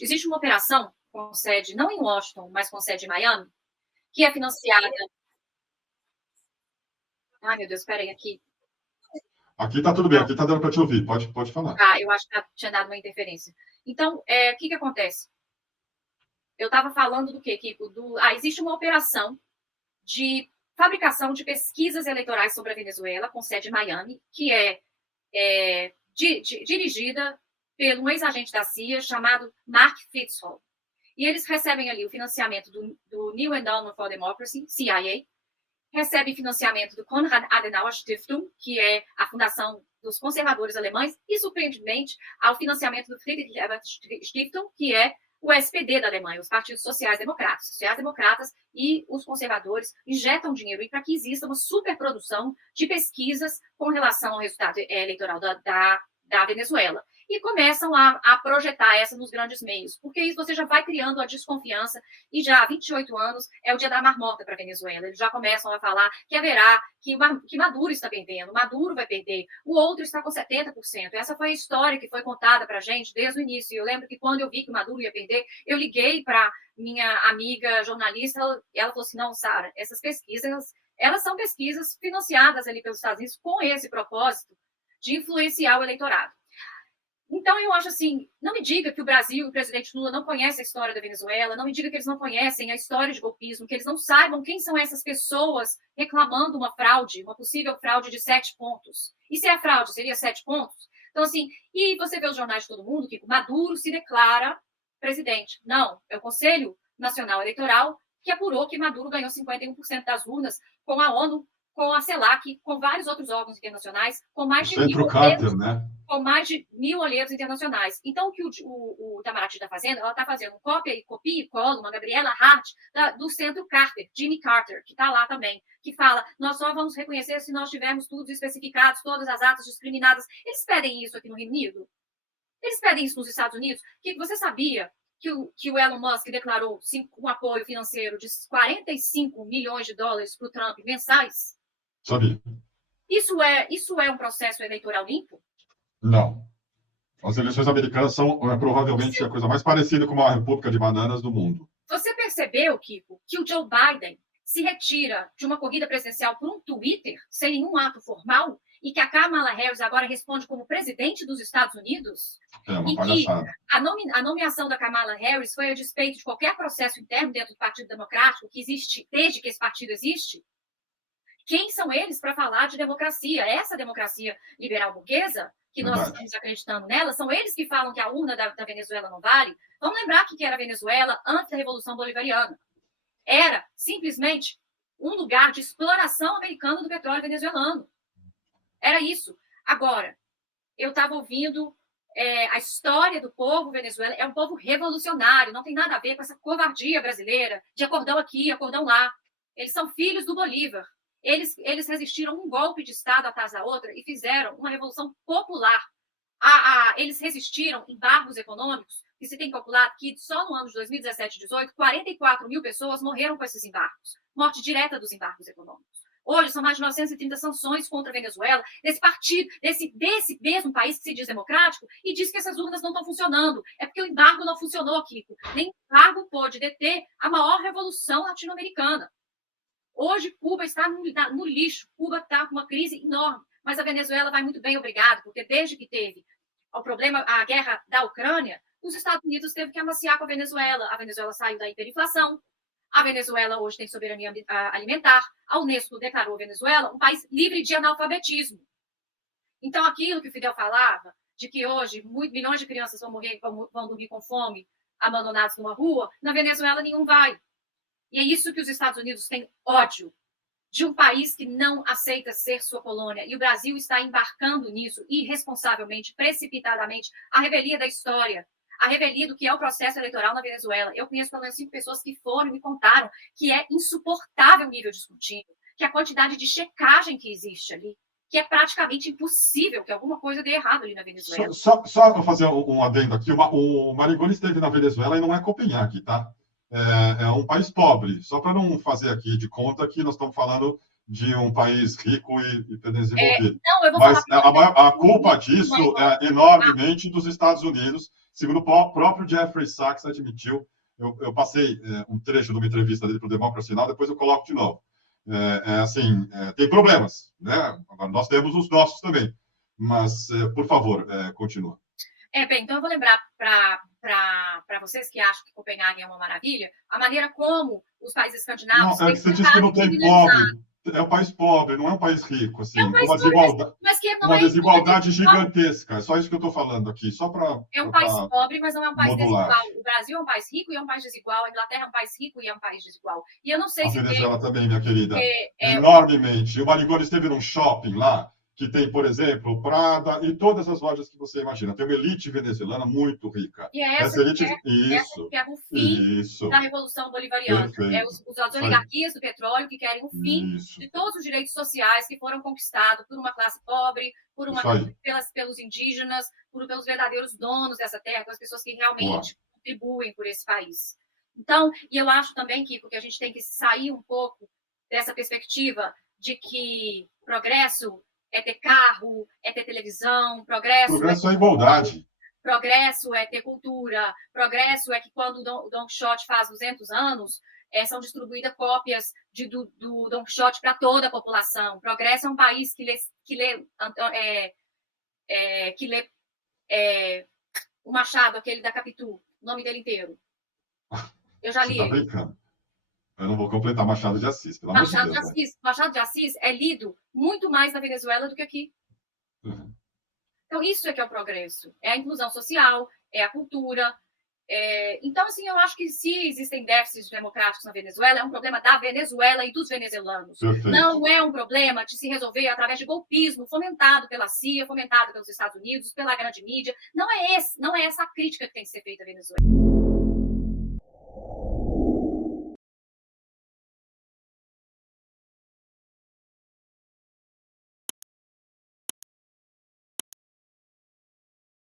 existe uma operação com sede não em Washington, mas com sede em Miami, que é financiada... Ai, meu Deus, espera aí, aqui. Aqui está tudo bem, aqui está dando para te ouvir, pode falar. Eu acho que tinha dado uma interferência. Então, o que acontece? Eu estava falando do quê, Kiko? Existe uma operação de fabricação de pesquisas eleitorais sobre a Venezuela, com sede em Miami, que é dirigida por um ex-agente da CIA chamado Mark Fitzhall. E eles recebem ali o financiamento do New Endowment for Democracy, CIA, recebem financiamento do Konrad Adenauer Stiftung, que é a fundação dos conservadores alemães, e, surpreendentemente, ao financiamento do Friedrich Ebert Stiftung, que é o SPD da Alemanha, os partidos sociais-democratas. Os sociais-democratas e os conservadores injetam dinheiro para que exista uma superprodução de pesquisas com relação ao resultado eleitoral da Venezuela. E começam a projetar essa nos grandes meios, porque isso você já vai criando a desconfiança, e já há 28 anos é o dia da marmota para a Venezuela. Eles já começam a falar que haverá, que Maduro está perdendo, Maduro vai perder, o outro está com 70%. Essa foi a história que foi contada para a gente desde o início. Eu lembro que quando eu vi que o Maduro ia perder, eu liguei para minha amiga jornalista, ela falou assim, não, Sara, essas pesquisas, elas são pesquisas financiadas ali pelos Estados Unidos com esse propósito de influenciar o eleitorado. Então, eu acho assim, não me diga que o Brasil e o presidente Lula não conhecem a história da Venezuela, não me diga que eles não conhecem a história de golpismo, que eles não saibam quem são essas pessoas reclamando uma fraude, uma possível fraude de 7 pontos. E se é fraude, seria 7 pontos? Então, assim, e você vê os jornais de todo mundo, que Maduro se declara presidente. Não, é o Conselho Nacional Eleitoral que apurou que Maduro ganhou 51% das urnas com a ONU, com a CELAC, com vários outros órgãos internacionais, com mais de mais de 1.000 olheiros internacionais. Então, o que o Itamaraty está fazendo, ela está fazendo copia e cola, uma Gabriela Hart, do Centro Carter, Jimmy Carter, que está lá também, que fala, nós só vamos reconhecer se nós tivermos tudo especificados, todas as atas discriminadas. Eles pedem isso aqui no Reino Unido? Eles pedem isso nos Estados Unidos? Que você sabia que o Elon Musk declarou um apoio financeiro de 45 milhões de dólares para o Trump mensais? Sabia. Isso é um processo eleitoral limpo? Não. As eleições americanas são provavelmente a coisa mais parecida com uma república de bananas do mundo. Você percebeu, Kiko, que o Joe Biden se retira de uma corrida presidencial por um Twitter, sem nenhum ato formal, e que a Kamala Harris agora responde como presidente dos Estados Unidos? É uma palhaçada. Que a nomeação da Kamala Harris foi a despeito de qualquer processo interno dentro do Partido Democrático que existe desde que esse partido existe? Quem são eles para falar de democracia? Essa democracia liberal burguesa, que nós estamos acreditando nela, são eles que falam que a urna da Venezuela não vale? Vamos lembrar que era a Venezuela antes da Revolução Bolivariana. Era simplesmente um lugar de exploração americana do petróleo venezuelano. Era isso. Agora, eu estava ouvindo a história do povo venezuelano, é um povo revolucionário, não tem nada a ver com essa covardia brasileira de acordão aqui, acordão lá. Eles são filhos do Bolívar. Eles resistiram um golpe de Estado atrás da outra e fizeram uma revolução popular. Eles resistiram embargos econômicos, que se tem calculado que só no ano de 2017 e 2018, 44 mil pessoas morreram com esses embargos. Morte direta dos embargos econômicos. Hoje são mais de 930 sanções contra a Venezuela, desse partido, desse mesmo país que se diz democrático, e diz que essas urnas não estão funcionando. É porque o embargo não funcionou, Kiko. Nem o embargo pôde deter a maior revolução latino-americana. Hoje, Cuba está no lixo. Cuba está com uma crise enorme. Mas a Venezuela vai muito bem, obrigado, porque desde que teve o problema, a guerra da Ucrânia, os Estados Unidos teve que amaciar com a Venezuela. A Venezuela saiu da hiperinflação. A Venezuela hoje tem soberania alimentar. A Unesco declarou a Venezuela um país livre de analfabetismo. Então, aquilo que o Fidel falava, de que hoje milhões de crianças vão morrer, vão dormir com fome, abandonados numa rua, na Venezuela nenhum vai. E é isso que os Estados Unidos têm ódio, de um país que não aceita ser sua colônia. E o Brasil está embarcando nisso, irresponsavelmente, precipitadamente, a revelia da história, a revelia do que é o processo eleitoral na Venezuela. Eu conheço pelo menos 5 pessoas que foram e me contaram que é insuportável o nível discutido, que a quantidade de checagem que existe ali, que é praticamente impossível que alguma coisa dê errado ali na Venezuela. Só para fazer um adendo aqui, o Marigoni esteve na Venezuela e não é Copenhague, tá? É um país pobre, só para não fazer aqui de conta que nós estamos falando de um país rico e desenvolvido. Mas a culpa disso é enormemente dos Estados Unidos segundo o próprio Jeffrey Sachs admitiu. Eu passei um trecho de uma entrevista dele para o Democracy Now!, depois eu coloco de novo. Assim, tem problemas, né? Agora, nós temos os nossos também. Mas, por favor, continua. Bem, então eu vou lembrar para vocês que acham que Copenhague é uma maravilha, a maneira como os países escandinavos... Não, você disse que não tem pobre. É um país pobre, não é um país rico, assim, com uma desigualdade, mas que não uma é desigualdade gigantesca. É só isso que eu estou falando aqui, só para É um país pobre, mas não é um país modular. desigual. O Brasil é um país rico e é um país desigual. A Inglaterra é um país rico e é um país desigual. E eu não sei se... A Venezuela também, minha querida. Enormemente. O Marigoni esteve num shopping lá, que tem, por exemplo, o Prada e todas as lojas que você imagina. Tem uma elite venezuelana muito rica. E é essa elite que quer o fim da Revolução Bolivariana. As oligarquias do petróleo que querem o fim de todos os direitos sociais que foram conquistados por uma classe pobre, pelos indígenas, pelos verdadeiros donos dessa terra, pelas pessoas que realmente contribuem por esse país. Então, e eu acho também, Kiko, que a gente tem que sair um pouco dessa perspectiva de que progresso é ter carro, é ter televisão, progresso é igualdade. Progresso é ter cultura, progresso é que quando o Don Quixote faz 200 anos, são distribuídas cópias do Don Quixote para toda a população. Progresso é um país que lê o Machado, aquele da Capitu, o nome dele inteiro. Eu já li. Você está brincando. Eu não vou completar Machado de Assis, pelo amor de Deus. Machado de Assis é lido muito mais na Venezuela do que aqui. Uhum. Então, isso é que é o progresso. É a inclusão social, é a cultura. Então, assim, eu acho que se existem déficits democráticos na Venezuela, é um problema da Venezuela e dos venezuelanos. Perfeito. Não é um problema de se resolver através de golpismo fomentado pela CIA, fomentado pelos Estados Unidos, pela grande mídia. Não é essa a crítica que tem que ser feita à Venezuela.